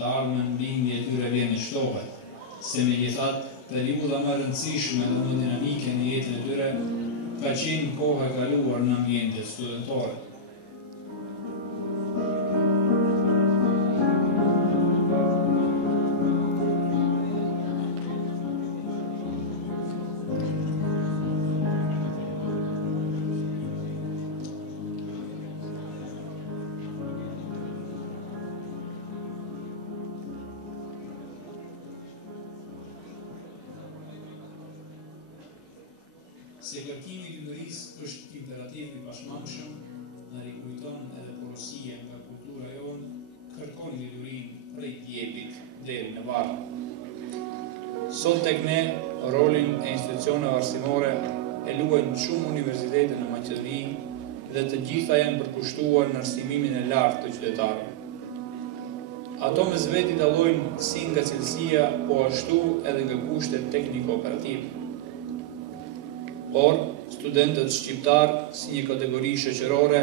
të ardhmen bindje e tyre vjen e shtohet, se megjithatë, periudha më e rëndësishme dhe më dinamike në jetën e tyre ka qenë koha e kaluar në ambientet studentore. Se kërkimi i dymërisë është imperativ i pashmangshëm, në rikujton edhe porosia nga kultura jonë, kërkon lidhurinë prej djepit deri në varr. Sot tek ne, rolin e institucioneve arsimore e luajnë shumë universitete në Maqedoni dhe të gjitha janë përkushtuar në arsimimin e lartë të qytetarëve. Ato mes veti dallojnë si nga cilësia, po ashtu edhe nga kushtet tekniko-operative. Por, studentët shqiptar si një kategori shoqërore,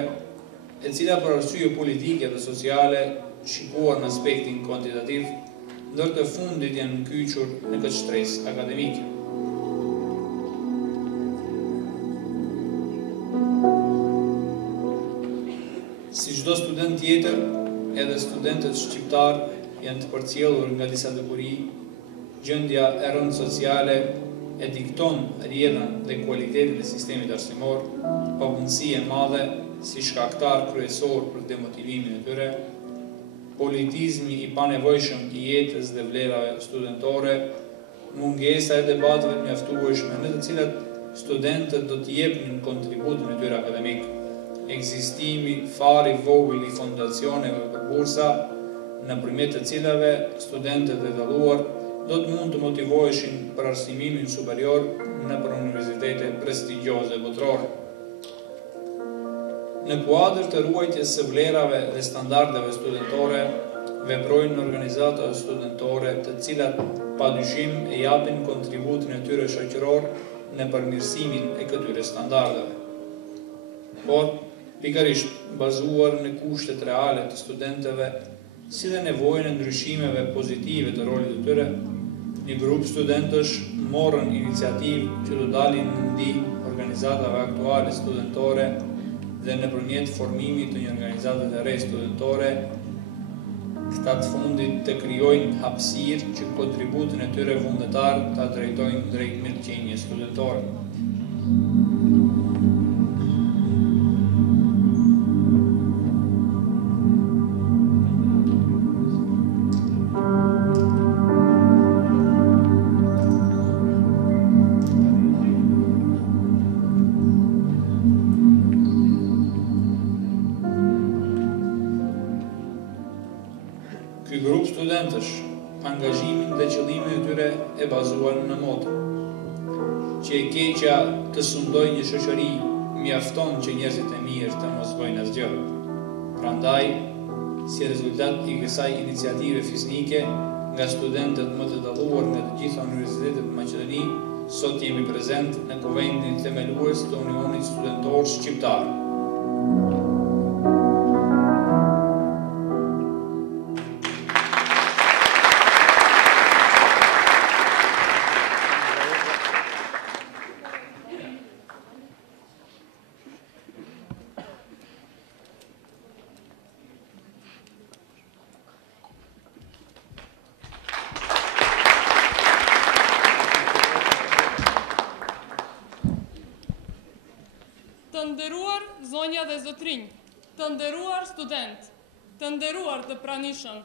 e cila për arsye politike dhe sociale shikuar në aspektin kuantitativ, ndër të fundit janë nënkyqur në këtë shtresë akademike. Si çdo student tjetër, edhe studentët shqiptar janë të përcjellur nga disa dukuri, gjendja e rëndë sociale e dikton rrjedhën dhe kualitetin e sistemit arsimor, pamundësi e madhe si shkaktar kryesor për demotivimin e tyre, politizmi i panevojshëm i jetës dhe vlerave studentore, mungesa e debateve të mjaftueshme në të cilat studentët do të jepnin kontributin e tyre akademik, ekzistimi fari vogël i fondacioneve për bursa, nëpërmjet të cilave studentët e dalluar do të mund të motivoheshin për arsimimin superior nëpër universitete prestigjioze botërore. Në kuadër të ruajtjes së vlerave dhe standardeve studentore, veprojnë organizata studentore të cilat padyshim e japin kontributin e tyre shoqëror në përmirësimin e këtyre standardeve. Por, pikërisht bazuar në kushtet reale të studentëve, si dhe nevojën e ndryshimeve pozitive të rolit të tyre, një grup studentësh morën iniciativë që do dalin në ndihmë organizatave aktuale studentore dhe nëpërmjet formimit të një organizate të re studentore, këta të fundit të krijojnë hapësirë që kontributin e tyre vullnetar ta drejtojnë drejt mirëqenies studentore. Ky grup studentësh, angazhimin dhe qëllimin e tyre e bazuan në motë, që e keqja të sundoj një shoqëri, mjafton që njerëzit e mirë të mos bëjnë asgjë. Prandaj, si rezultat i kësaj iniciative fisnike nga studentët më të dalluar nga të gjitha universitetet në Maqedoni, sot jemi prezent në kuvendin themelues të Unionit Studentor Shqiptar. Të nderuar zonja dhe zotrinj, të nderuar student, të nderuar të pranishëm,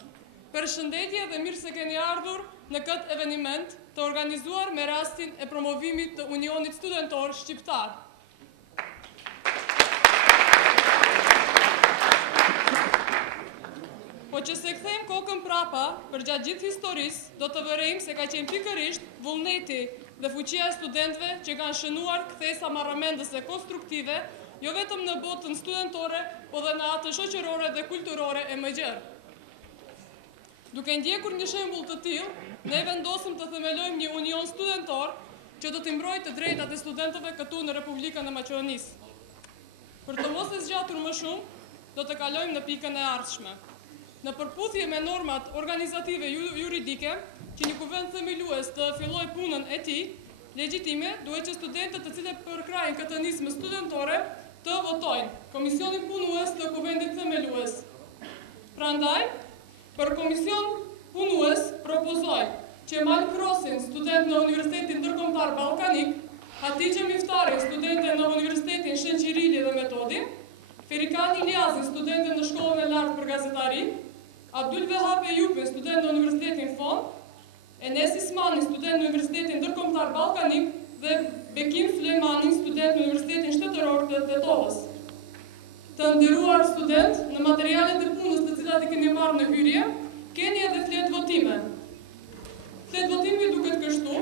përshëndetje dhe mirë se keni ardhur në këtë eveniment të organizuar me rastin e promovimit të Unionit Studentor Shqiptar. Po që se kthejmë kokën prapa, për gjatë gjithë historisë, do të vërejmë se ka qenë pikërisht vullneti dhe fuqia e studentëve që kanë shënuar kthesa marrëmendëse konstruktive, jo vetëm në botën studentore, po dhe në atë shoqërore dhe kulturore e mëgjerë. Duke ndjekur një shembull të tillë, ne vendosëm të themelojmë një union studentor që do t'i mbrojë të drejtat e studentëve këtu në Republikën e Maqedonisë. Për të mos e zgjatur më shumë, do të kalojmë në pikën e ardhshme. Në përputhje me normat organizative juridike, që një kuvend themelues të filloj punën e tij, legjitime, duhet që studentët të cilët përkrajnë këtë nismë studentore të votojnë komisionin punues të kuvendit themelues. Prandaj, për komision punues propozoj Qemal Krosin, student në Universitetin Ndërkombëtar Ballkanik, Hatice Miftari, studente në Universitetin Shën Qirili dhe Metodi, Ferikan Iliazin, studente në Shkollën e Lartë për Gazetari, Abdul Vehab Ejupi, student në Universitetin Fon, Enes Ismani, student në Universitetin Ndërkombëtar Ballkanik dhe Bekim Sulejmani, student në Universitetin Shtetëror të Tetovës. Të nderuar student, në materialet e punës të cilat i keni marrë në hyrje, keni edhe fletë votime. Fletë votimi duket kështu.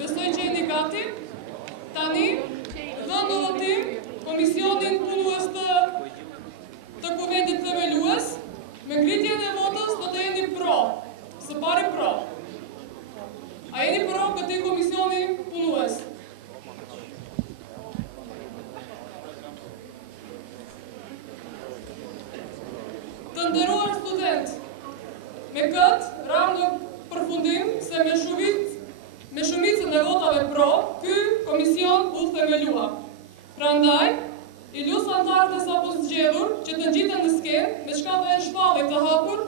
Besoj që jeni gati. Tani, dhënë në votim komisionin punues të kuvendit themelues, me ngritjen e votës do të jeni pro. Së pari pro. A jeni pro këtij komisioni punues? Të nderuar student, me këtë ram në përfundim se me shumicën e votave pro, ky komision u themelua. Prandaj, i lus antarët e sapo zgjedhur që të ngjiten në skenë me çka do e shpallit të hapur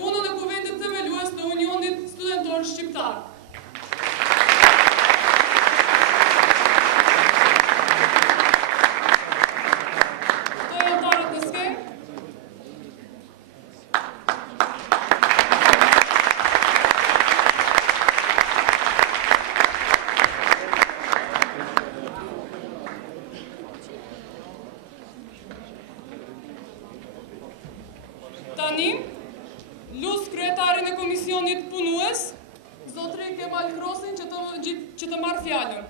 punën e kuvendit themelues të Unionit Studentor Shqiptar. Ftoj antarët në skenë. Tani, lus kryetarin e komisionit punues, zotri Kemal Krosin që të marrë fjallën.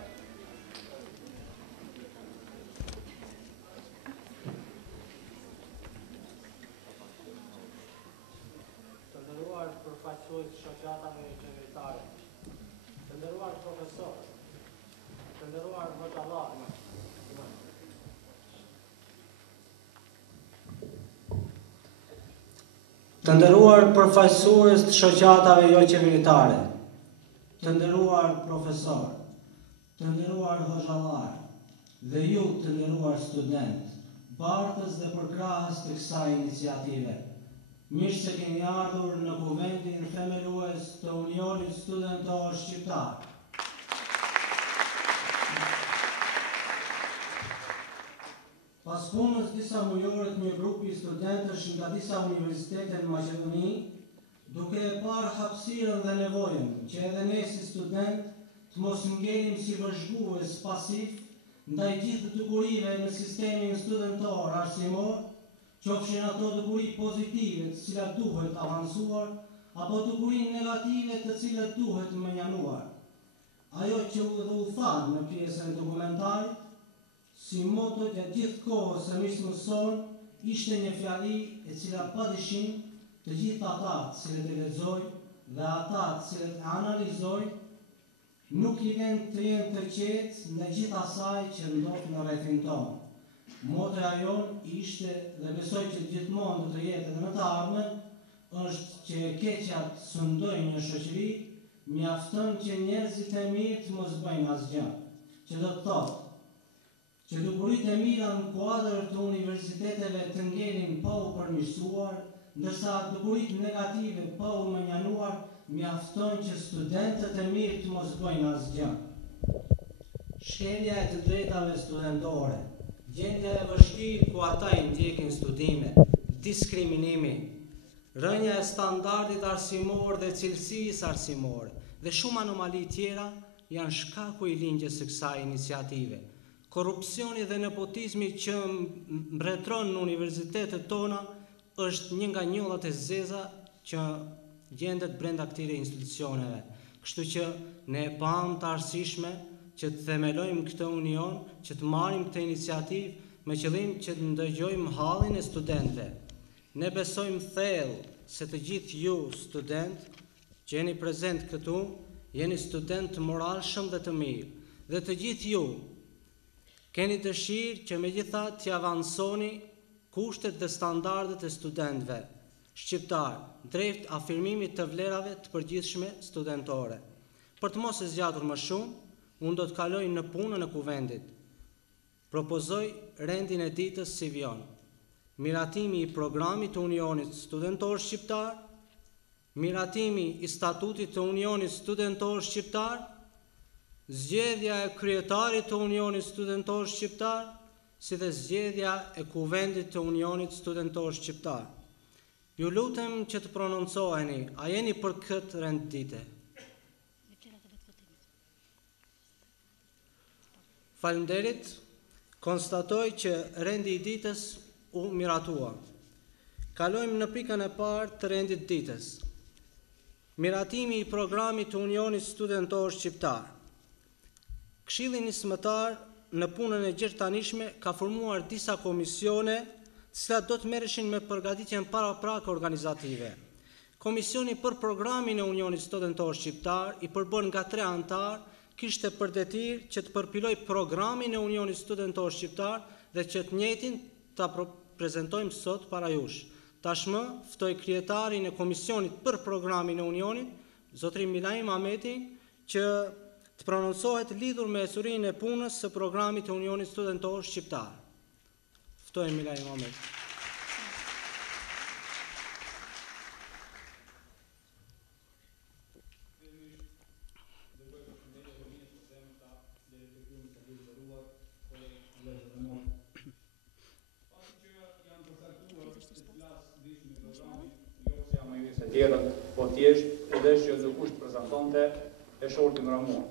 Të nderuar përfaqësues shoqatave qeveritare, të nderuar profesor, të nderuar hoxhallar, të nderuar përfaqësues të shoqatave jo qeveritare, të nderuar profesor, të nderuar hoxhallar dhe ju të nderuar student, bartës dhe përkrahës të kësaj iniciative. Mirë se keni ardhur në kuvendin themelues të Unionit Studentor Shqiptar. Pas punës disa mujore të një grupi studentësh nga disa universitete në Maqedoni, duke e parë hapësirën dhe nevojën që edhe ne si student të mos ngelim si vëzhgues pasiv ndaj gjithë dukurive në sistemin studentor arsimor, qofshin ato dukuri pozitive të cilat duhet avansuar, apo dukuri negative të cilat duhet menjanuar. Ajo që u thanë në pjesën dokumentarit, si moto gjatë gjithë kohës së mismës sonë, ishte një fjali e cila padyshim të gjithë ata të cilët e lexojnë dhe ata të cilët e analizojnë, nuk i vjen të jenë të qetë në gjithë asaj që ndodh në rrethin tonë. Motoja jonë ishte dhe besoj që gjithmonë do të jetë edhe në të ardhmen, është që e keqjat sundojnë një shoqëri, mjafton që njerëzit e mirë të mos bëjnë asgjë, që do të thotë që dukuritë e mira në kuadër të universiteteve të ngelin pa u përmirësuar, ndërsa dukuritë negative pa u menjanuar, mjafton që studentët e mirë të mos bëjnë asgjë. Shkelja e të drejtave studentore, gjendja e vështirë ku ata i ndjekin studimet, diskriminimi, rënja e standardit arsimor dhe cilësisë arsimore dhe shumë anomali tjera janë shkaku i lindjes së kësaj iniciative. Korrupsioni dhe nepotizmi që mbretëron në universitetet tona është një nga njollat e zeza që gjendet brenda këtyre institucioneve. Kështu që ne e pam të arsyeshme që të themelojmë këtë union, që të marrim këtë iniciativë me qëllim që të ndëgjojmë hallin e studentëve. Ne besojmë thellë se të gjithë ju student që jeni prezent këtu, jeni student të moralshëm dhe të mirë, dhe të gjithë ju keni dëshirë që megjithatë të avanconi kushtet dhe standardet e studentëve shqiptar, drejt afirmimit të vlerave të përgjithshme studentore. Për të mos e zgjatur më shumë, unë do të kaloj në punën e kuvendit. Propozoj rendin e ditës si vjon: miratimi i programit të Unionit Studentor Shqiptar, miratimi i statutit të Unionit Studentor Shqiptar, zgjedhja e kryetarit të Unionit Studentor Shqiptar, si dhe zgjedhja e kuvendit të Unionit Studentor Shqiptar. Ju lutem që të prononcoheni, a jeni për këtë rend dite? Faleminderit, konstatoj që rendi i ditës u miratua. Kalojmë në pikën e parë të rendit ditës. Miratimi i programit të Unionit Studentor Shqiptar. Këshilli Nismëtar në punën e gjertanishme ka formuar disa komisione të cilat do të merreshin me përgatitjen paraprak organizative. Komisioni për programin e Unionit Studentor Shqiptar, i përbën nga 3 anëtar, kishte për detyrë që të përpiloj programin e Unionit Studentor Shqiptar dhe që të njëjtin ta prezantojmë sot para jush. Tashmë ftoj kryetarin e komisionit për programin e Unionit, zotrin Milaim Ahmeti, që të prononcohet lidhur me esurinë e punës së programit të Unionit Studentor Shqiptar. Ftoj Milaim Ahmeti. Po thjesht edhe që do kusht prezantonte e shortim Ramon.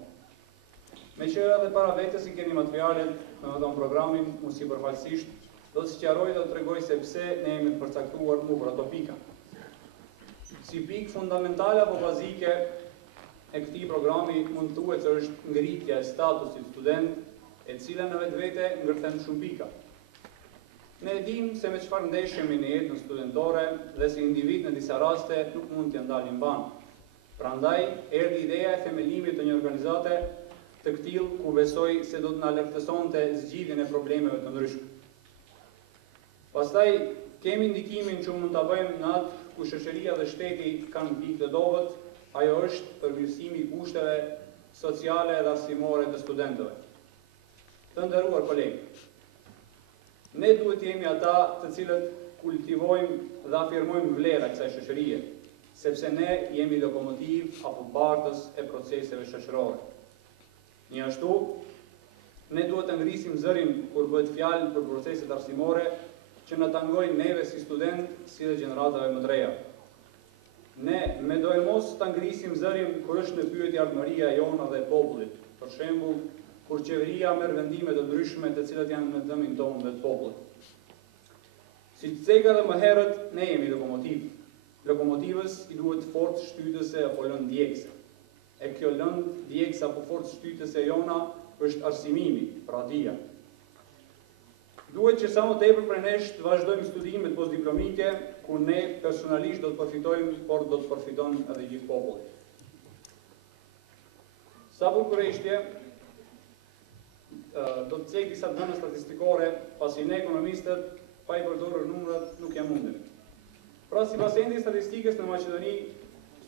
Me që edhe para vetës i keni materialet në në programin, unë si përfaqësisht do të sqaroj dhe të tregoj se pse ne jemi të përcaktuar mu për ato pika. Si pikë fundamentale apo bazike e këtij programi mund të thuhet se është ngritja e statusit student, e cila në vetvete ngërthen shumë pika. Ne dim se me çfarë ndeshemi në jetën studentore dhe si individ në disa raste nuk mund t'ja ndalim banë. Prandaj erdhi ideja e themelimit të një organizate të këtill ku besoj se do të na lehtësonte zgjidhjen e problemeve të ndryshme. Pastaj kemi ndikimin që mund ta bëjmë në atë ku shoqëria dhe shteti kanë pikë të dobët, ajo është përmirësimi i kushteve sociale dhe arsimore të studentëve. Të nderuar kolegë, ne duhet jemi ata të cilët kultivojmë dhe afirmojmë vlera kësaj shoqërie, sepse ne jemi lokomotiv apo bartës e proceseve shoqërore. Njështu, ne duhet të ngrisim zërin kur bëhet fjalë për proceset arsimore që na tangojnë neve si student, si dhe gjeneratave më të reja. Ne me dojë mos të ngrisim zërin kur është në pyetje ardhmëria jona dhe e popullit, për shembull, kur qeveria merr vendime të ndryshme të cilat janë në dëmin tonë dhe të popullit. Si të cega dhe më herët, ne jemi lokomotiv. Lokomotivës i duhet forcë shtytëse apo lëndë djegëse. E kjo lëndë djegëse apo forcë shtytëse jona është arsimimi, pra dia. Duhet që sa më tepër prej nesh të vazhdojmë studimet postdiplomike, ku ne personalisht do të përfitojmë, por do të përfiton edhe gjithë populli. Sa për kurreshtje, do të cek disa dëna statistikore, pasi ne ekonomistët, pa i përdorur numrat, nuk jam mundemi. Pra, sipas endit statistikës në Maqedoni,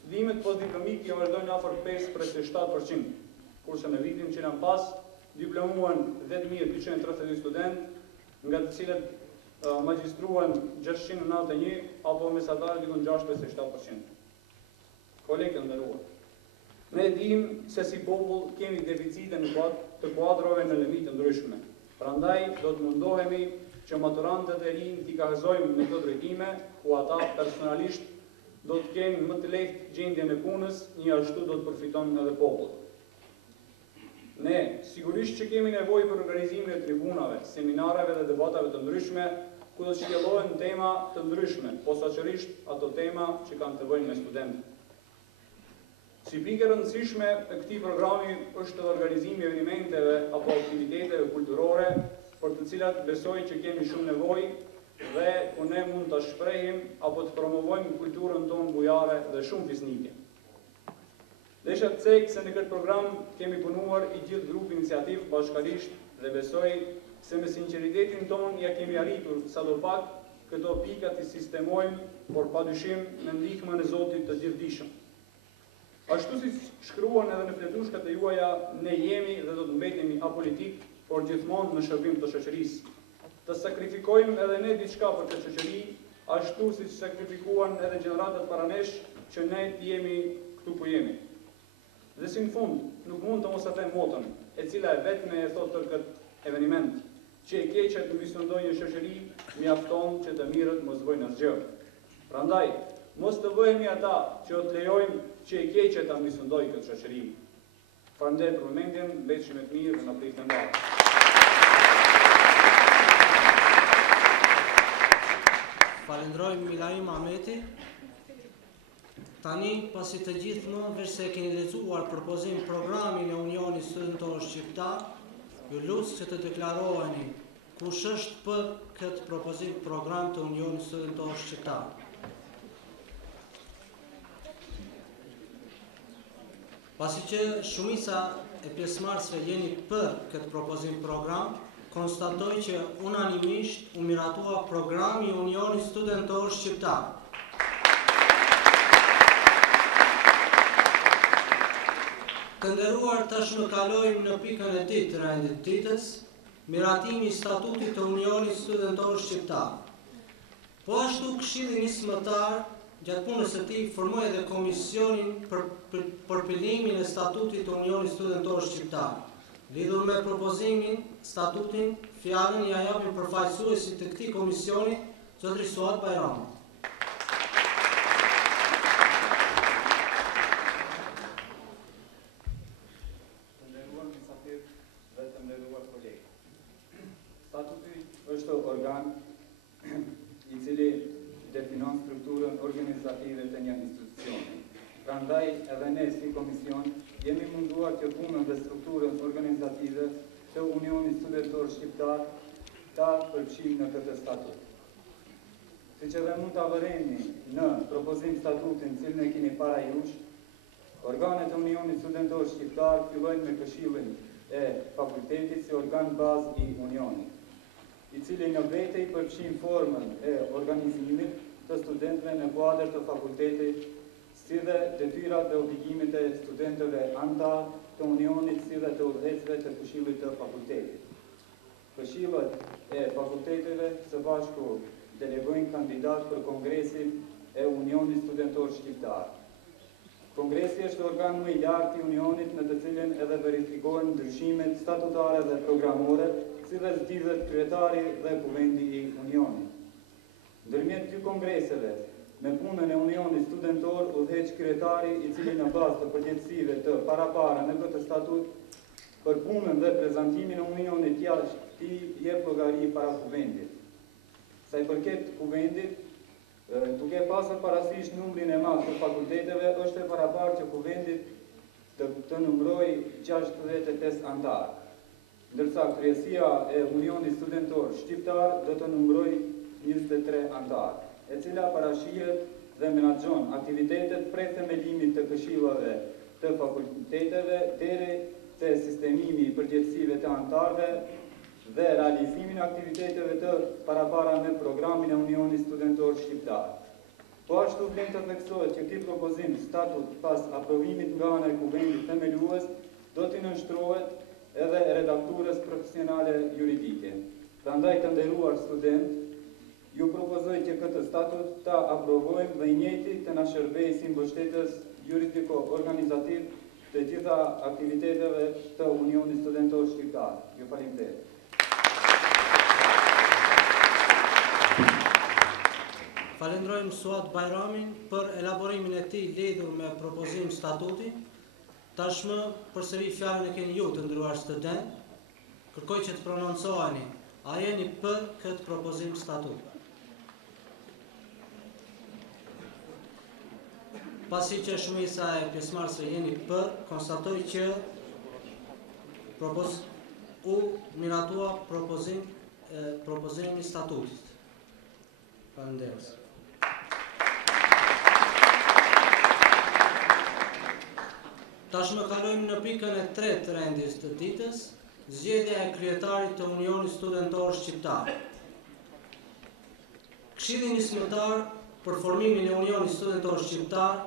studimet postdiplomike vazhdojnë afër 5-7%, kurse në vitin që janë pas, diplomuan 10.232 student, nga të cilët magjistruan 691 apo mesatarë dikon 6-7%. Kolegë të nderuar, ne dim se si popull kemi deficite të kuadrove në limite të ndryshme. Prandaj do të mundohemi që maturantët e rinj t'i kahëzojmë në këto drejtime, ku ata personalisht do të kenë më të lehtë gjendjen e punës, një ashtu do të përfiton edhe populli. Ne sigurisht që kemi nevojë për organizimin e tribunave, seminareve dhe debatave të ndryshme, ku do të zhvillohen tema të ndryshme, posaçërisht ato tema që kanë të bëjnë me studentët. Si pikë e rëndësishme e këtij programi është edhe organizimi i eventeve apo aktiviteteve kulturore, për të cilat besoj që kemi shumë nevojë dhe ku ne mund të shprehim apo të promovojmë kulturën tonë bujare dhe shumë fisnike. Desha të cek se në këtë program kemi punuar i gjithë grupi iniciativ bashkarisht dhe besoj se me sinceritetin tonë ja kemi arritur sa do pak këto pika të sistemojmë, por padyshim me ndihmën e Zotit të gjithdijshëm. Ashtu si shkruan edhe në fletushkat e juaja, ne jemi dhe do të mbetemi apolitik, por gjithmonë në shërbim të shoqërisë. Të sakrifikojmë edhe ne diçka për të shoqëri, ashtu si sakrifikuan edhe gjeneratat para nesh që ne jemi këtu ku jemi. Dhe si në fund, nuk mund të mos e them motën, e cila e vetme e thot tër këtë eveniment, që e keqet të misëndojnë një shoqëri, mjafton që të mirët mos bëjnë asgjë. Prandaj, mos të bëhemi ata që të lejojmë që e keqet të misëndojnë këtë shoqëri. Faleminderit për vëmendjen, mbetshim të mirë dhe na prit në ndaj. Falenderojmë Milaim Ahmeti. Tani, pasi të gjithë më, veç se keni lexuar propozim programin e Unionit Studentor Shqiptar, ju lutem që të deklaroheni kush është për këtë propozim program të Unionit Studentor Shqiptar. Pasi që shumica e pjesëmarrësve jeni për këtë propozim program, konstatoj që unanimisht u miratua programi i Unionit Studentor Shqiptar. Të nderuar, tashmë kalojmë në pikën e dytë të rendit të ditës, miratimi i statutit të Unionit Studentor Shqiptar. Po ashtu Këshilli Nismëtar gjatë punës së tij formoi edhe komisionin për përpilimin e statutit të Unionit Studentor Shqiptar. Lidhur me propozimin statutin, fjalën ja japim përfaqësuesit të këtij komisioni, zotëri Suad Bajrami. Është organ i cili definon strukturën organizative të një institucioni. Prandaj edhe ne si komision jemi munduar që punën dhe strukturën organizative të Unionit Studentor Shqiptar ta përfshijmë në këtë statut. Siç edhe mund ta vëreni në propozim statutin cilën e keni para jush, organet e Unionit Studentor Shqiptar fillojnë me Këshillin e fakultetit si organ bazë i Unionit, i cili në vete i përfshin formën e organizimit të studentëve në kuadër të fakultetit, si dhe detyrat dhe obligimet e studentëve antar të Unionit, si dhe të udhëheqësve të Këshillit të fakultetit. Këshillet e fakulteteve së bashku delegojnë kandidat për Kongresin e Unionit Studentor Shqiptar. Kongresi është organ më i lartë i Unionit në të cilin edhe verifikohen ndryshimet statutare dhe programore, si dhe zgjidhet kryetari dhe kuvendi i Unionit. Ndërmjet dy kongreseve, me punën e Unionit Studentor udhëheq kryetari i cili në bazë të përgjegjësive të parapara në këtë statut për punën dhe prezantimin e Unionit ti jep llogari para kuvendit. Sa i përket kuvendit, duke pasur parasysh numrin e madh të fakulteteve, është e paraparë që kuvendit të numërojë 65 antarë, ndërsa kryesia e Unionit Studentor Shqiptar do të numërojë 23 antarë, e cila parashihet dhe menaxhon aktivitetet prej themelimit të këshillave të fakulteteve deri te sistemimi i përgjegjësive të antarëve dhe realizimin e aktiviteteve të parapara me programin e Unionit Studentor Shqiptar. Po ashtu vlen të theksohet që ky propozim statut pas aprovimit nga ana e kuvendit themelues do t'i nënshtrohet edhe redakturës profesionale juridike. Prandaj të nderuar student, ju propozoj që këtë statut ta aprovojmë dhe i njëjti të na shërbejë si mbështetës juridiko-organizativ të gjitha aktiviteteve të Unionit Studentor Shqiptar. Ju faleminderit. Falenderojmë Suad Bajramin për elaborimin e tij lidhur me propozim statuti. Tashmë përsëri fjalën e keni ju të nderuar student. Kërkoj që të prononcoheni, a jeni për këtë propozim statuti? Pasi që shumica e pjesëmarrësve jeni për, konstatoj që u miratua propozimi i statutit. Faleminderit. Tashmë kalojmë në pikën e 3 të rendis të ditës, zgjedhja e kryetarit të Unionit Studentor Shqiptar. Këshilli Nismëtar për formimin e Unionit Studentor Shqiptar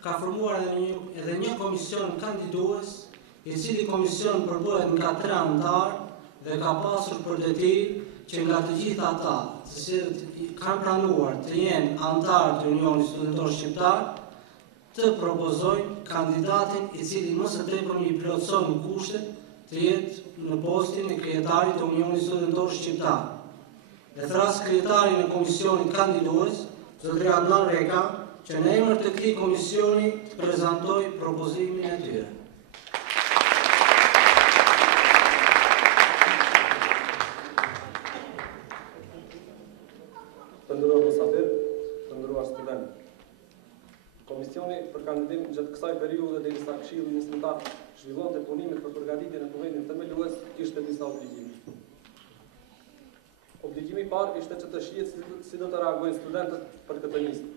ka formuar edhe një komision kandidues, i cili komision përbëhet nga 3 anëtarë dhe ka pasur për detyrë që nga të gjithë ata të cilët kanë pranuar të jenë anëtarë të Unionit Studentor Shqiptar, të propozojnë kandidatin i cili më së tepër i plotëson kushtet të jetë në postin e kryetarit të Unionit Studentor Shqiptar. E thras kryetari në komisionit kandidues, zotëri Adnan Reka, që në emër të këtij komisioni prezantoj propozimin e tyre. Të nderuar mysafir, të nderuar studentë. Komisioni për kandidim gjatë kësaj periudhe derisa Këshilli Nismëtar zhvillonte punimet për përgatitjen e kuventit themelues, kishte disa obligime. Obligimi i parë ishte që të shihet si do të reagojnë studentët për këtë nismë.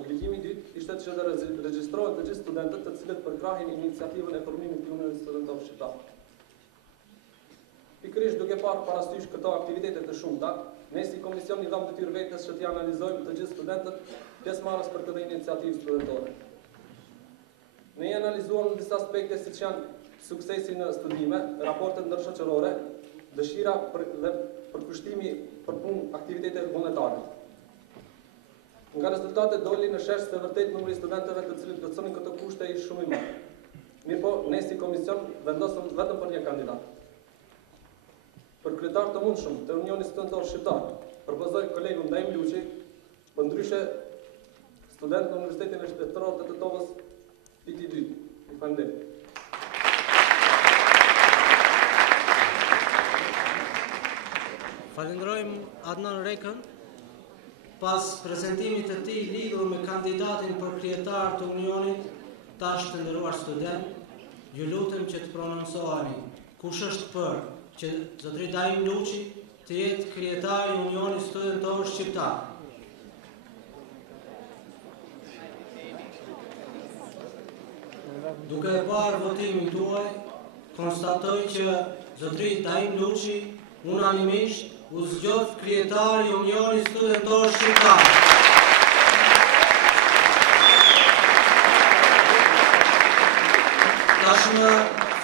Obligimi i dytë ishte që të regjistrohen të gjithë studentët të cilët përkrahin iniciativën e formimit të Unionit Studentor Shqiptar. Pikërisht duke parë parasysh këto aktivitete të shumta, ne si komision i dham detyrë vetes që t'i analizojmë të gjithë studentët pjesëmarrës për këtë iniciativë studentore. Ne i analizuam në disa aspekte siç janë suksesi në studime, raportet ndërshoqërore, dëshira dhe përkushtimi për punë aktivitete vullnetare. Nga rezultatet doli në shesh se vërtet numri i studentëve të cilët plotësonin këto kushte ishte shumë i madh. Mirëpo ne si komision vendosëm vetëm për një kandidat. Për kryetar të mundshëm të Unionit Studentor Shqiptar, propozoj kolegun Daim Luçi, për ndryshe student në Universitetin e Shtetëror të Tetovës, viti 2. Ju falenderoj. Falenderojmë Adnan Rekën. Pas prezantimit të tij lidhur me kandidatin për kryetar të Unionit, tash të nderuar student, ju lutem që të prononcoheni kush është për që zotëri Daim Luçi të jetë kryetari i Unionit Studentor Shqiptar. Duke e parë votimin tuaj, konstatoj që zotëri Daim Luçi unanimisht u zgjodh kryetari i Unionit Studentor Shqiptar. Tashmë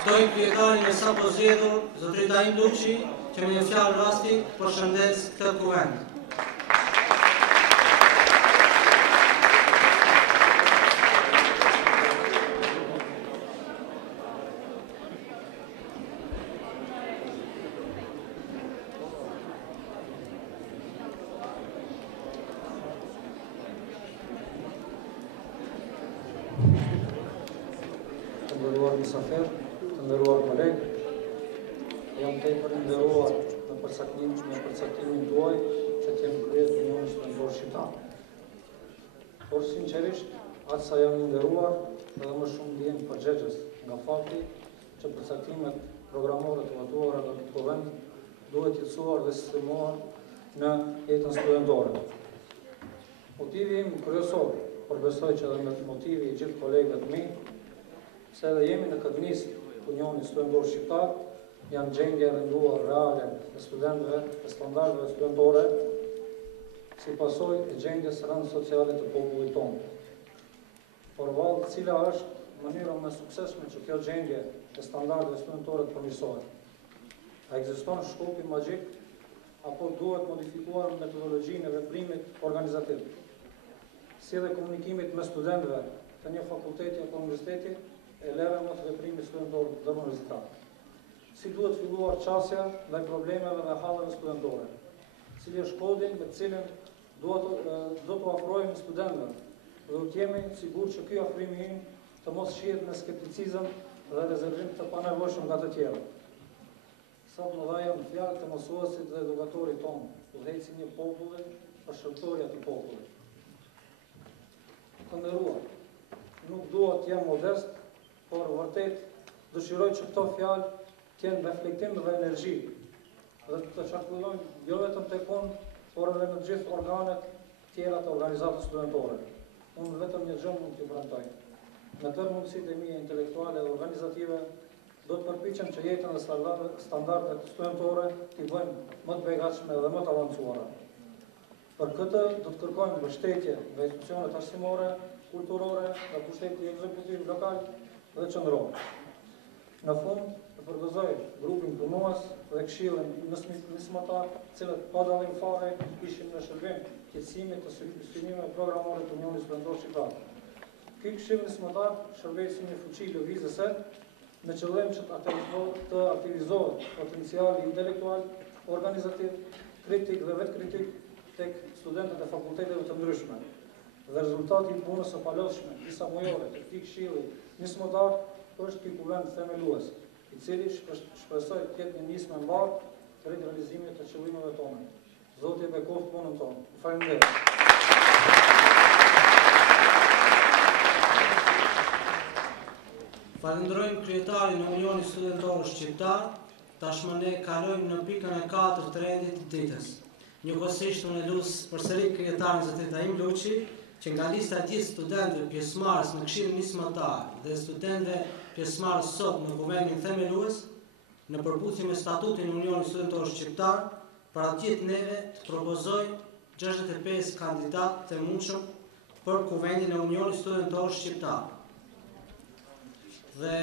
ftoj kryetarin e sapo zgjedhur, zotëri Daim Luçi, që me një fjalë rasti përshëndes këtë kuvend. Të nderuar mysafir, të nderuar kolegë, jam tepër i nderuar në përcaktimin tuaj që të jem kryet në Unionin Studentor Shqiptar. Por sinqerisht, aq sa jam i nderuar, edhe më shumë ndihem përgjegjës nga fakti që përcaktimet programore të votuara në këtë kuvend duhet jetësuar dhe sistemuar në jetën studentore. Motivi im kryesor, por besoj që edhe me motivi i gjithë kolegëve të mi, se edhe jemi në këtë nismë të Unionit Studentor Shqiptar, janë gjendje rënduar reale të studentëve e standardeve studentore, si pasojë e gjendjes së rëndë sociale të popullit tonë. Por vallë cila është mënyra më suksesshme që kjo gjendje e standardeve studentore të përmirësohet. A ekziston shkopi magjik apo duhet modifikuar metodologjinë e veprimit organizativ? Si dhe komunikimit me studentëve të një fakulteti apo universiteti e lera më të veprimit studentor dhe universitar. Si duhet filluar qasja ndaj problemeve dhe halleve studentore? Cili është kodi me të cilin do të ofrojmë studentëve dhe do të jemi sigur që ky ofrim i të mos shihet me skepticizëm dhe rezervim të panevojshëm nga të tjerë. Sot më dha janë fjalë të mësuesit dhe edukatorit tonë, udhëheci një populli për shërtorja të popullit. Të nderuar, nuk dua të jem modest, por vërtet dëshiroj që këto fjalë të jenë reflektim dhe energji dhe të çarkullojnë jo vetëm tek unë, por edhe në gjithë organet tjera të organizatës studentore. Unë vetëm një gjë mund t'ju premtoj. Në tërë mundësitë e mia intelektuale dhe organizative, do të përpiqem që jetën dhe standardet studentore t'i bëjmë më të begatshme dhe më të avancuara. Për këtë do të kërkojmë mbështetje nga institucionet arsimore, kulturore, nga pushteti ekzekutiv lokal dhe qendror. Në fund, të përgëzoj grupin punues dhe këshillin nismëtar, të cilët pa dallim fare ishin në shërbim qetësimit të synimeve programore të Unionit Studentor Shqiptar. Ky këshill nismëtar shërbej si një fuqi lëvizëse me qëllim që të aktivizohet potenciali intelektual, organizativ, kritik dhe vetkritik tek studentët e fakulteteve të ndryshme. Dhe rezultati i punës së palodhshme disa mujore të këtij këshilli nismëtar është ky kuvent themelues, i cili shpresoj të ketë një nismë mbar drejt realizimit të qëllimeve tona. Zoti e bekoft punën tonë. Faleminderit. Falenderojmë kryetarin e Unionit Studentor Shqiptar. Tashmë ne kalojmë në pikën e 4 të rendit të ditës. Njëkohësisht unë lus përsëri kryetarin Zotrin Taim Luçi, që nga lista e gjithë studentëve pjesëmarrës në këshillin nismëtar dhe studentëve pjesëmarrës sot në kuvendin themelues, në përputhje me statutin e Unionit Studentor Shqiptar, paratjet neve të propozoj 65 kandidatë të mundshëm për kuvendin e Unionit Studentor Shqiptar. Dhe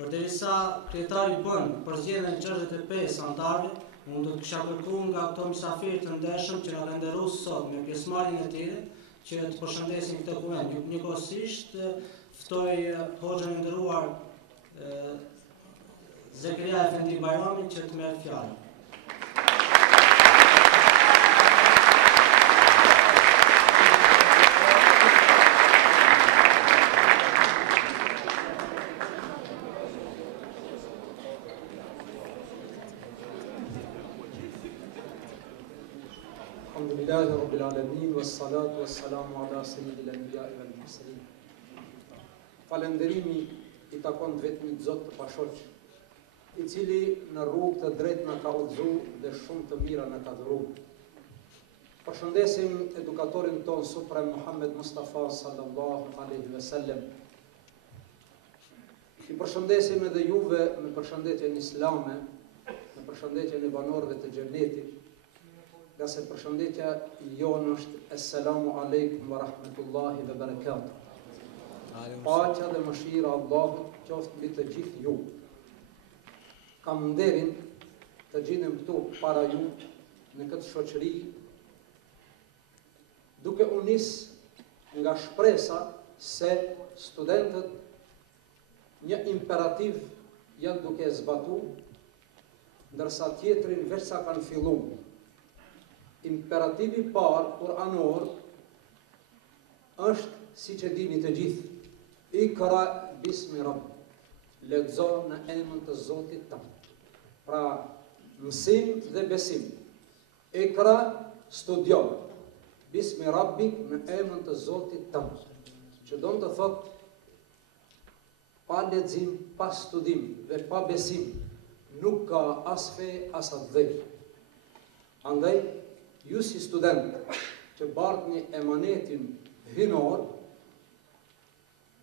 përderisa kryetari bën përzgjedhjen e 65 anëtarëve, unë do të kisha kërkuar nga këto mysafirë të ndershëm që na kanë nderuar sot me pjesëmarrjen e tyre, që të përshëndesin këtë kuvend. Njëkohësisht ftoj hoxhën e nderuar Zekaria Efendi Bajramin që të merr fjalën. Alhamdulillahi Rabbil Alamin, wassalatu wassalamu ala sayyidil anbiya'i wal mursalin. Falënderimi i takon vetmit Zot të pashoq, i cili në rrugë të drejtë na ka udhëzuar dhe shumë të mira na ka dhuruar. Përshëndesim edukatorin ton suprem Muhammed Mustafa sallallahu alaihi wasallam. I përshëndesim edhe juve me përshëndetjen islame, me përshëndetjen e banorëve të xhenetit. Nga se përshëndetja jonë është Assalamu alaikum wa rahmetullahi wa barakatuh. Paqja dhe mëshira Allahut qoftë mbi të gjithë ju. Kam nderin të gjendem këtu para ju në këtë shoqëri, duke u nis nga shpresa se studentët një imperativ janë duke zbatuar, ndërsa tjetrin veç sa kanë filluar. Imperativi parë kuranor është, siç e dini të gjithë, Ikra bismi Rabb, lexo në emrin të Zotit tënd. Pra, mësim dhe besim. Ikra, studio, bismi Rabbik, në emrin të Zotit tënd. Që do të thotë pa lexim, pa studim dhe pa besim nuk ka as fe as adhëj. Andaj ju si student që bartni emanetin hynor,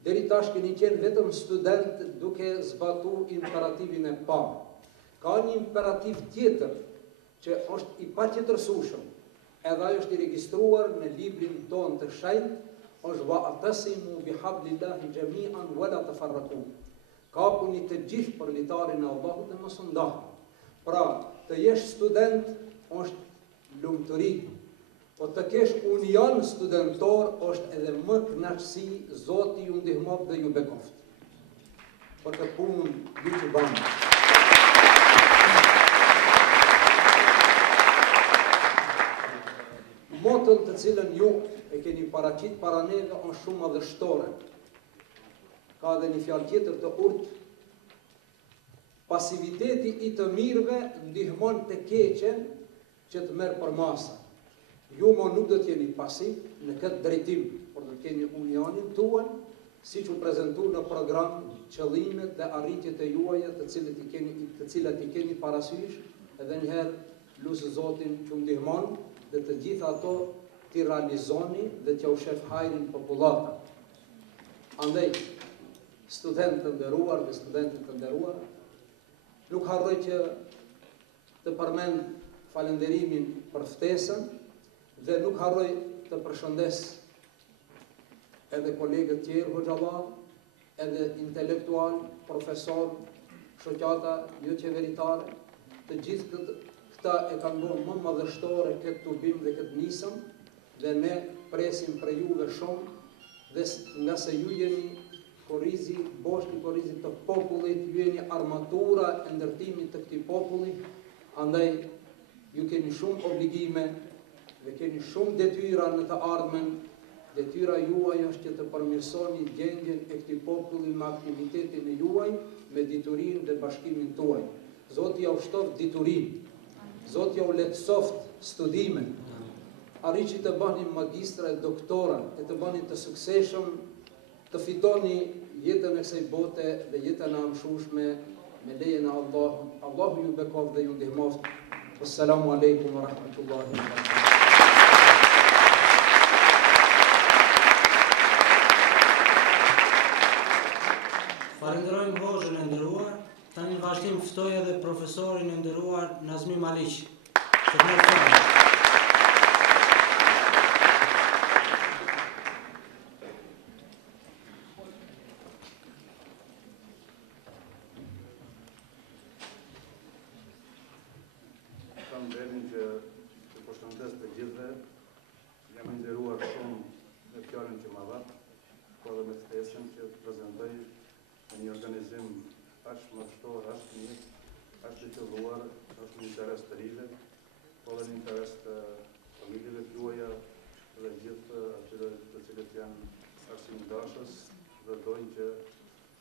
deri tash keni qenë vetëm student duke zbatuar imperativin e parë. Ka një imperativ tjetër që është i patjetërsueshëm, edhe ai është i regjistruar në librin tonë të shenjtë, është wa'tasimu bihablillahi jami'an wa la tafarraqu. Kapuni të gjithë për litarin e Allahut dhe mos u ndahni. Pra, të jesh student është lumturi, po të kesh union studentor është edhe më kënaqësi. Zoti ju ndihmoft dhe ju bekoft për të punë ju që bani. Motën të cilën ju e keni paraqit para neve është shumë madhështore. Ka edhe një fjalë tjetër të urtë: pasiviteti i të mirëve ndihmon të keqen që të merr për masa. Ju nuk do të jeni pasiv në këtë drejtim, por do të keni unionin tuaj, siç u prezantuar në program, qëllimet dhe arritjet e juaja të cilat i keni parasysh, edhe një herë lutë Zotin që ndihmon dhe të gjitha ato t'i realizoni dhe t'ja u shef hajrin popullatën. Andaj, studentë të nderuar dhe studentit të nderuar, nuk harroj që të përmend falenderimin për ftesën dhe nuk harroj të përshëndes edhe kolegët tjerë hoxhallar, edhe intelektual, profesor, shoqata jo qeveritare, të gjithë këta e kanë bërë më madhështore këtë tubim dhe këtë nisëm, dhe ne presim për juve shumë, dhe nga se ju jeni korrizi, boshti korrizi të popullit, ju jeni armatura e ndërtimit të këtij populli, andaj ju keni shumë obligime dhe keni shumë detyra në të ardhmen. Detyra juaj është që të përmirësoni gjendjen e këtij populli me aktivitetin e juaj, me diturinë dhe bashkimin tuaj. Zoti ja ushtoft diturinë, Zoti ja u lehtësoft studimin, arriqi të bëni magistra e doktora, e të bëni të sukseshëm, të fitoni jetën e kësaj bote dhe jetën e amshushme me lejen e Allahut. Allahu ju bekov dhe ju ndihmoft. Assalamu alaikum wa rahmatullahi wa barakatuh. Falenderojmë hoxhën e nderuar. Tani në vazhdim ftoj edhe profesorin e nderuar Nazmi Maliq. Kam drejtin që të përshëndes të gjithëve. Jam i nderuar shumë në fjalën që ma dha, po edhe me ftesën që të prezantoj në një organizim aq madhështor, aq mirë, aq të qelluar, është një interes të rive, po edhe një interes të familjeve tuaja dhe gjithë atyre të cilët janë arsimdashës dhe dojnë që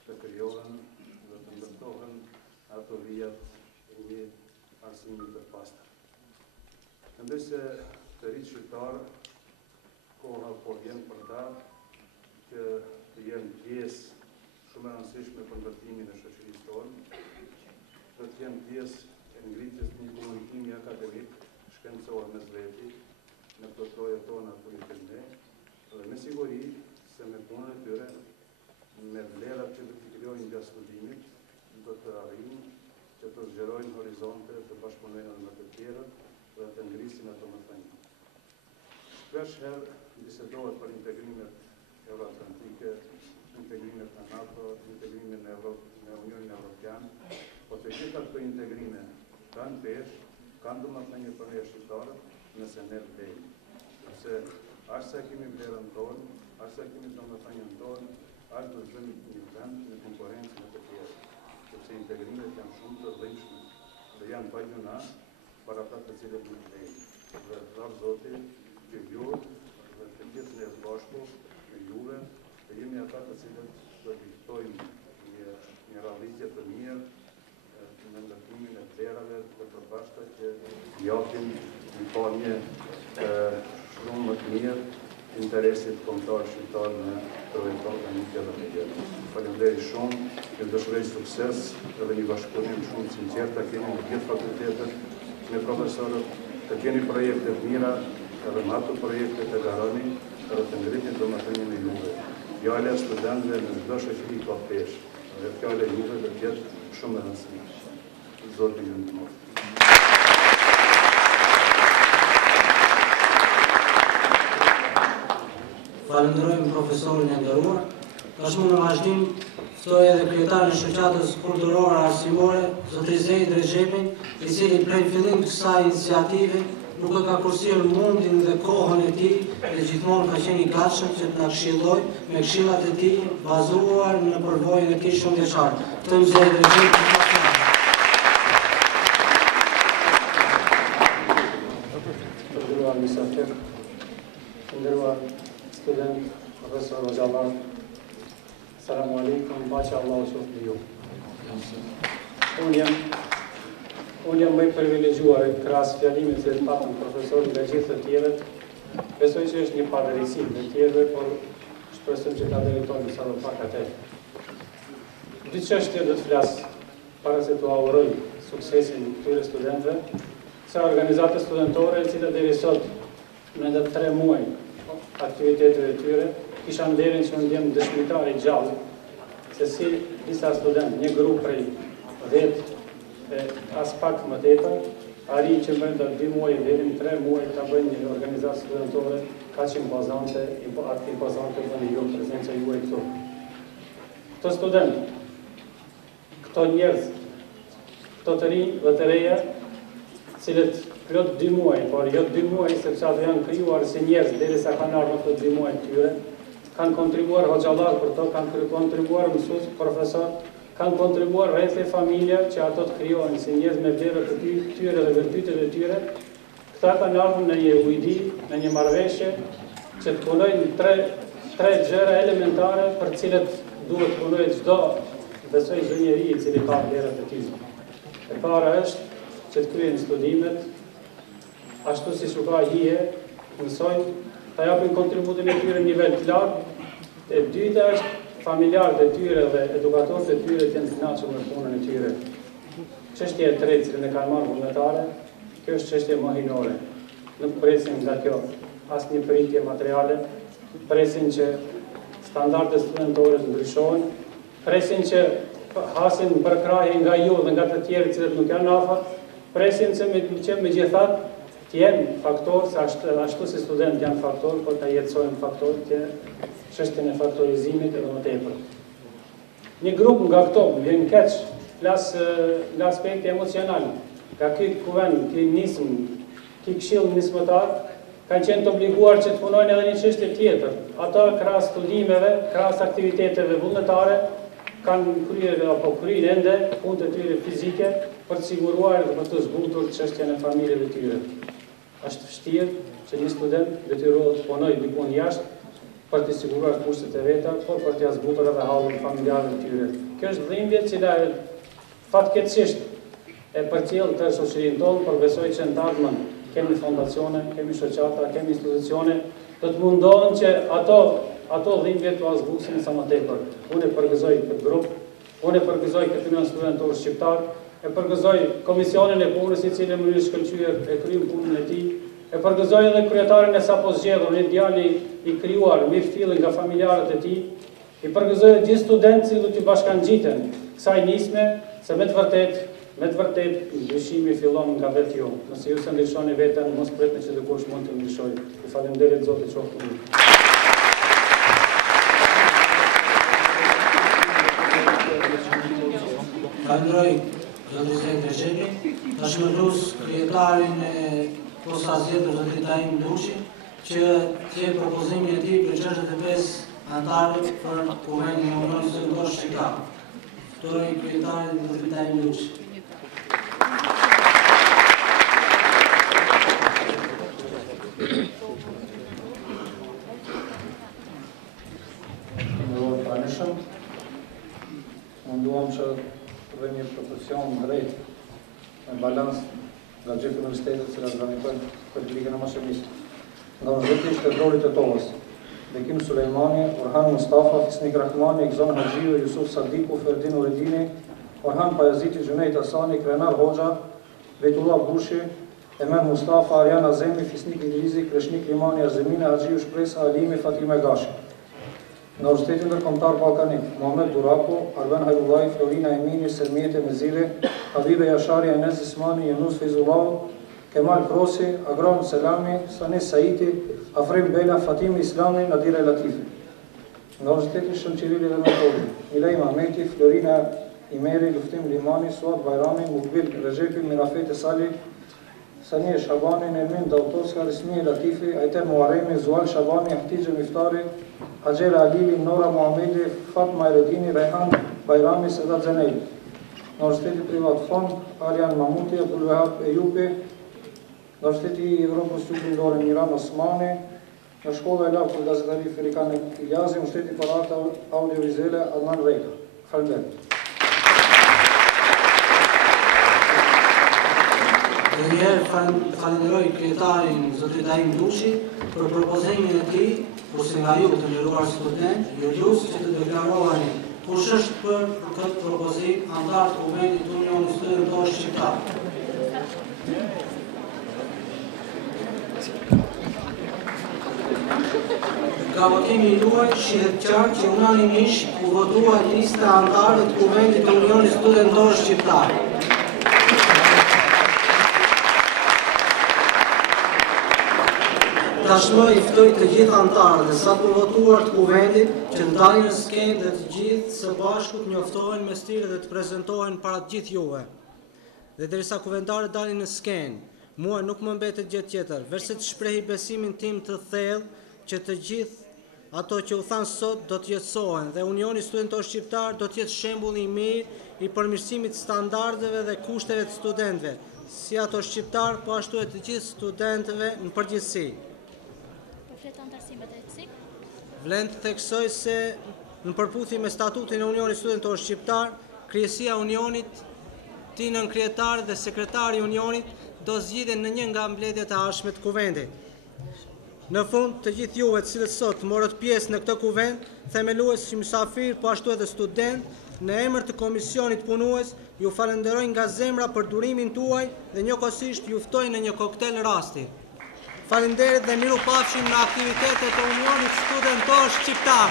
të krijohen dhe të ndërtohen ato vijat e një arsimi të pastër. Mendoj se të rinjtë shqiptar, koha po vjen për ta që të jenë pjesë shumë e rëndësishme për ndërtimin e shoqërisë tonë, të jenë pjesë e ngritjes të një komunikimi akademik, shkencor mes veti, në plotërojet tona ku i kemi ne, dhe me siguri se me punën e tyre, me vlerat që do t'i krijojnë nga studimit, do të arrijnë që të zgjerojnë horizonte, të bashkëpunojnë me të tjerët dhe të ngrisin ato më të një. Shpesh herë bisedohet për integrimet euroatlantike, integrimet në NATO, integrimet në Unionin Evropian, po të gjitha këto integrime kanë pesh, kanë domethënie për ne shqiptarët, nëse ne vlejmë. Sepse aq sa kemi vlerën tonë, aq sa kemi domethënien tonë, aq do të bëjmë një vend në konkurrencë me të tjerë. Sepse integrimet janë shumë të rrëndshme dhe janë pa gjuna para ata të cilët nuk vlejmë. Dhe thot Zoti që ju dhe të gjithë ne bashku me juve të jemi ata të cilët do diktojmë një realizje të mirë në ndërtimin e vlerave të përbashkëta që japin një pamje shumë më të mirë interesit kombëtar shqiptar në territorin e një tjetër të tjetër. Faleminderit shumë, ju dëshiroj sukses edhe një bashkëpunim shumë sinqert të keni në gjithë fakultetet, me profesorët, të keni projekte të mira, edhe në ato projekte të garoni, edhe të ngritni domethënien e juve. Fjala e studentëve në çdo shoqëri ka peshë, dhe fjala e juve do të jetë shumë e rëndësishme. Zoti ju ndihmoft. Falenderojmë profesorin e nderuar. Tashmë në vazhdim ftoj edhe kryetarin e shoqatës kulturore arsimore, zotrin Zeid Rexhepin, i cili prej fillim të kësaj iniciative nuk e ka kursirë mundin dhe kohën e tij dhe gjithmonë ka qenë i gatshëm që të na këshillojë me këshillat e tij bazuar në përvojën e tij shumëdhëshare. Ftoj Zeid Rexhepin. Nderuar mysafir, nderuar student, profesor hoxhallar, Selamu alaikum, baqa Allahu qoftë me ju. Unë jam më i privilegjuar krahas fjalimit që patëm profesorin dhe gjithë të tjerët. Besoj që është një padrejtësi të tjerëve, por shpresoj që ta meritoni sa më pak atë. Dy çështje do të flas para se të auroj suksesin këtyre studentëve, kësaj organizate studentore, e cila deri sot në 3 muaj aktiviteteve të tyre, kisha nderin që ndjem dëshmitar i gjallë, se si disa student, një grup prej 10 as pak më tepër, arrin që brenda 2 muaj deri në 3 muaj ta bëjnë një organizatë studentore kaq impozante, impozante për ju prezenca juaj këtu. Këto student, këto njerëz, këto të rinj dhe të reja, cilët plot 2 muaj, por jo 2 muaj, sepse ato janë krijuar si njerëz derisa kanë ardhur këto 2 muaj të tyre, kanë kontribuar hoxhallar për to, kanë kontribuar mësues, profesor, kanë kontribuar rreth familja që ato të krijohen si njerëz me vlerë të tyre dhe virtytet e tyre. Këta kanë ardhur në një ujdi, në një marrëveshje që të punojnë tre gjëra elementare për cilët duhet të punojë çdo besoj inxhinieri i cili ka vlerat e tij. E para është që të kryejnë studimet, ashtu si që ka hije, mësojnë, ta japin kontributin e tyre në nivel të lartë. E dyta është familjarët e tyre dhe edukatorët e tyre të jenë të kënaqur me punën e tyre. Çështja e tretë që ne kanë marrë vullnetare, kjo është çështje më hinore. Nuk presin nga kjo asnjë pritje materiale, presin që standardet studentore të ndryshojnë, presin që hasin përkrahje nga ju dhe nga të tjerë cilët nuk janë afat, presin që megjithatë të jenë faktor, se ashtu si student janë faktor, por ta jetësojnë faktor të çështjen e faktorizimit edhe më tepër. Një grup nga këto vjen keq, flas nga aspekti emocional. Ka ky kuvend, ky nism, ky këshill nismëtar, kanë qenë të obliguar që të punojnë edhe një çështje tjetër. Ata krahas studimeve, krahas aktiviteteve vullnetare, kanë kryer apo kryejnë ende punë të tyre fizike për të siguruar dhe për të zbutur çështjen e familjeve të tyre. Është vështirë që një student detyrohet të punojë diku jashtë për të siguruar kushtet e veta, por për të zbutur edhe hallin familjar të tyre. Kjo është dhimbje që fatkeqësisht e përcjell të shoqërinë tonë, por besoj që në të ardhmen kemi fondacione, kemi shoqata, kemi institucione, do të mundohen që ato dhimbje të zbusin sa më tepër. Unë e përgëzoj këtë grup, unë e përgëzoj këtë Union Studentor Shqiptar, e përgëzoj komisionin e punës i cili më shkëlqyer e kryen punën e tij, e përgëzoj edhe kryetarin e sapo zgjedhur, një djalë i krijuar mirë fillin nga familjarët e tij, i përgëzoj gjithë studentët që do të bashkangjiten kësaj nisme, se me të vërtet ndryshimi fillon nga vetë ju. Nëse ju se ndryshoni veten, mos pretni që dikush mund të ndryshojë. Ju falenderit Zotit qoftë mirë. Falenderoj Zotin Zeki Recep, tash më lutem kryetarin e posta zgjedhur Zotin Taim Dushi, që të jep propozimin e tij për 65 antarë për kuvendin e Unionit Studentor Shqiptar. Ftoj kryetarin Zotin Taim Dushi. Munduam që të bëjmë një profesion drejt, me balans nga gjithë universitetet që organizojnë publikën e mashtrimit. Nga universiteti shtetëror i Tetovës, Bekim Sulejmani, Orhan Mustafa, Fisnik Rahmani, Gzon Haxhiu, Jusuf Sadiku, Ferdin Uredini, Orhan Pajaziti, Gjunejt Asani, Krenar Hoxha, Bejtullah Bushi, Emen Mustafa, Arjan Azemi, Fisnik Idrizi, Kreshnik Limani, Azemina Haxhiu Shpresa, Alimi, Fatime Gashi. Nga Universitetin Ndërkombëtar Ballkanik, Muhamet Duraku, Arben Hajrullaj, Florina Emini, Selmijete Mezile, Habibe Jashari, Enes Ismani, Yunus Fizullahu, Kemal Krosi, Agron Selami, Sanis Saiti, Afrim Bela, Fatimi Islami, Nadire Latifi. Nga Universitetin Shënqirili dhe Metodi, Milej Mahmeti, Florina Imeri, Luftim Limani, Suat Bajrami, Mukbil Rejepi, Mirafete Sali, Sanje Shabani, Nermin Dautoska, Rismije Latifi, Ajter Muaremi, Zual Shabani, Hatijë Miftari, Hajera Alili, Nora Muhamedi, Fatma Eredini, Rehan Bajrami, Sedat Zeneli. Nga Universiteti Privat Fond, Arjan Mamuti, Abdulwahab Ejupi, nga Universiteti Evropës Lindore Miran Osmani, nga Shkolla e Lartë për Gazetari Ferikane Iljazi, Universiteti për Artë Audiovizuale Adnan Rejka. Faleminderit. Dhe njerë falenderoj kryetarin Zotit Taim Dushi për propozimin e tij, kurse nga ju të nderuar student, ju lutem që të deklaroheni kush është për këtë propozim antar të Kuvendit të Unionit Studentor Shqiptar. Nga votimi juaj shihet qartë që unanimisht u votua lista e anëtarëve të Kuvendit të Unionit Studentor Shqiptar. Tashmë i ftoj të gjithë anëtarët e sapo votuar të Kuvendit që të dalin në skenë dhe të gjithë së bashku të njoftohen me stire dhe të prezantohen para të gjithë juve. Dhe derisa kuvendarët dalin në skenë, mua nuk më mbetet gjë tjetër, veçse të shprehi besimin tim të thellë që të gjithë ato që u thanë sot do të jetësohen dhe Unioni Studentor Shqiptar do të jetë shembulli i mirë i përmirësimit të standardeve dhe kushteve të studentëve, si ato shqiptar, po ashtu e të gjithë studentëve në përgjithësi. Vlen të theksoj se në përputhje me statutin e Unionit Studentor Shqiptar, kryesia e Unionit, tinën kryetar dhe sekretari i Unionit do zgjidhen në një nga mbledhjet e ardhshme të Kuvendit. Në fund, të gjithë juve të cilët sot morët pjesë në këtë kuvend, themelues si mysafir, po ashtu edhe student, në emër të komisionit punues, ju falenderoj nga zemra për durimin tuaj dhe njëkohësisht ju ftoj në një koktel rasti. Falenderit dhe miru pafshim në aktivitetet e Unionit Studentor Shqiptar.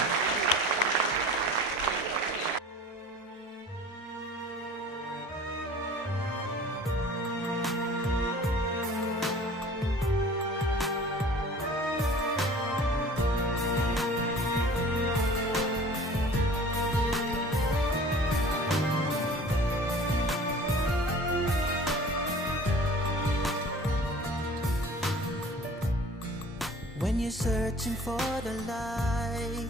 When you're searching for the light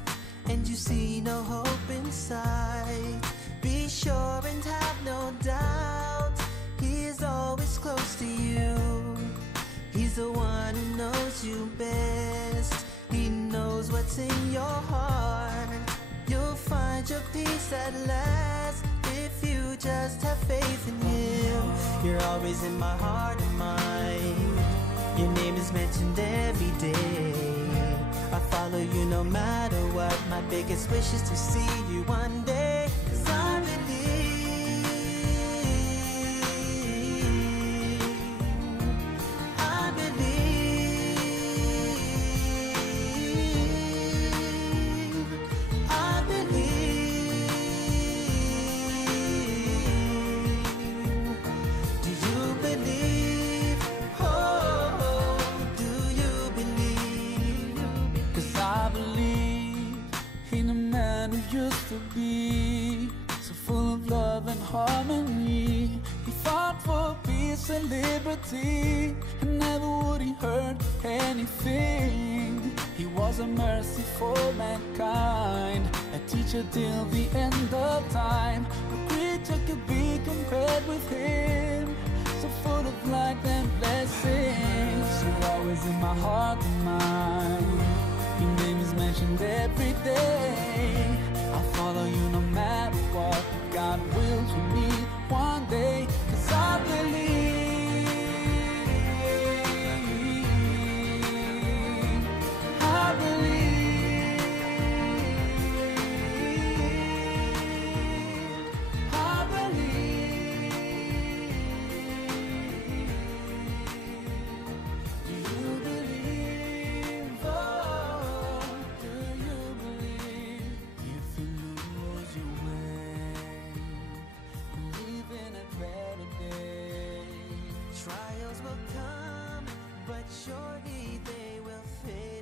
and you see no hope inside, be sure and have no doubt, He is always close to you. He's the one who knows you best. He knows what's in your heart. You'll find your peace at last if you just have faith in Him. You're always in my heart and mind. Your name is mentioned every day. I follow you no matter what. My biggest wish is to see you one day. 'Cause I believe, I believe, I believe. Do you believe? Oh, do you believe? 'Cause I believe in a man who used to be so full of love and harmony. He fought for peace and liberty, and never would he hurt anything. He was a mercy for mankind, a teacher till the end of time. No creature could be compared with him, so full of light and blessings. You're always in my heart and mind. Your name is mentioned every day. I'll follow you no matter what. God wills we meet one day. 'Cause I believe, I believe, I believe. Do you believe? Oh, do you believe? If you lose your way, believe in a better day. Trials will come, but surely they will fade.